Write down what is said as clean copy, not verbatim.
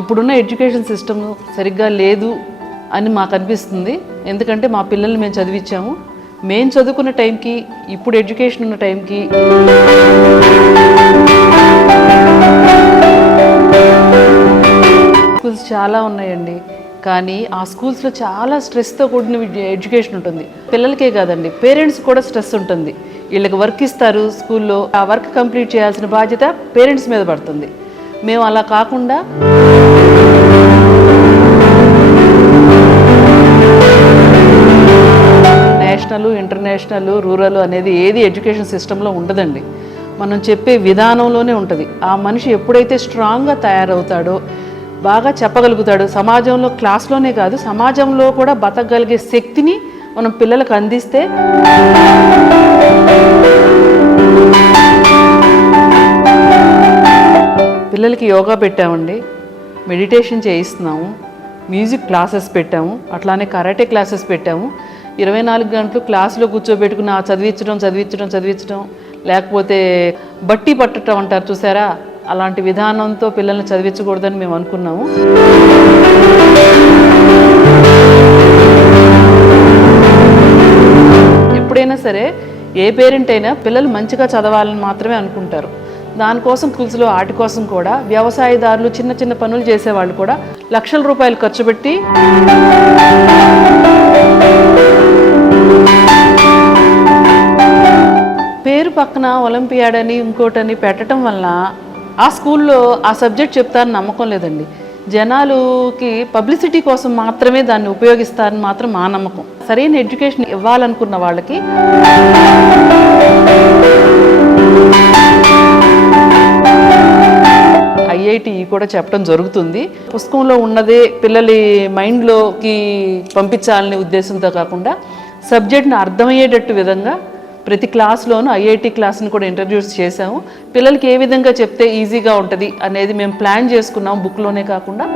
ఇప్పుడున్న education system సరిగ్గా లేదు అని మాకు అనిపిస్తుంది. ఎందుకంటే మా పిల్లల్ని మేము చదివించాము. మేము చదువుకున్న టైంకి ఇప్పుడు ఎడ్యుకేషన్ ఉన్న టైంకి స్కూల్స్ చాలా ఉన్నాయండి. కానీ ఆ స్కూల్స్లో చాలా స్ట్రెస్తో కూడిన ఎడ్యుకేషన్ ఉంటుంది. పిల్లలకే కాదండి, పేరెంట్స్ కూడా స్ట్రెస్ ఉంటుంది. వీళ్ళకి వర్క్ ఇస్తారు స్కూల్లో, ఆ వర్క్ కంప్లీట్ చేయాల్సిన బాధ్యత పేరెంట్స్ మీద పడుతుంది. మేము అలా కాకుండా నేషనల్, ఇంటర్నేషనల్, రూరల్ అనేది ఏది ఎడ్యుకేషన్ సిస్టంలో ఉండదండి. మనం చెప్పే విధానంలోనే ఉంటుంది. ఆ మనిషి ఎప్పుడైతే స్ట్రాంగ్గా తయారవుతాడో, బాగా చెప్పగలుగుతాడు, సమాజంలో క్లాస్లోనే కాదు సమాజంలో కూడా బతకగలిగే శక్తిని మనం పిల్లలకు అందిస్తే పిల్లలకి యోగా పెట్టామండి, మెడిటేషన్ చేయిస్తున్నాము, మ్యూజిక్ క్లాసెస్ పెట్టాము, అట్లానే కరాటే క్లాసెస్ పెట్టాము. 24 గంటలు క్లాసులో కూర్చోబెట్టుకుని చదివించడం, లేకపోతే బట్టి పట్టడం అంటారు చూసారా, అలాంటి విధానంతో పిల్లల్ని చదివించకూడదని మేము అనుకున్నాము. ఎప్పుడైనా సరే ఏ పేరెంట్ అయినా పిల్లలు మంచిగా చదవాలని మాత్రమే అనుకుంటారు. దానికోసం స్కూల్స్లో వాటి కోసం కూడా వ్యవసాయదారులు, చిన్న చిన్న పనులు చేసేవాళ్ళు కూడా లక్షల రూపాయలు ఖర్చు పెట్టి పేరు పక్కన ఒలింపియాడ్ అని ఇంకోటని పెట్టడం వల్ల ఆ స్కూల్లో ఆ సబ్జెక్ట్ చెప్తారని నమ్మకం లేదండి. జనాలకి పబ్లిసిటీ కోసం మాత్రమే దాన్ని ఉపయోగిస్తారని మాత్రం మా నమ్మకం. సరైన ఎడ్యుకేషన్ ఇవ్వాలనుకున్న వాళ్ళకి ఐఐటి కూడా చెప్పడం జరుగుతుంది. పుస్తకంలో ఉన్నదే పిల్లలి మైండ్లోకి పంపించాలనే ఉద్దేశంతో కాకుండా సబ్జెక్ట్ని అర్థమయ్యేటట్టు విధంగా ప్రతి క్లాస్లోనూ ఐఐటి క్లాస్ని కూడా ఇంట్రడ్యూస్ చేసాము. పిల్లలకి ఏ విధంగా చెప్తే ఈజీగా ఉంటుంది అనేది మేము ప్లాన్ చేసుకున్నాం, బుక్లోనే కాకుండా.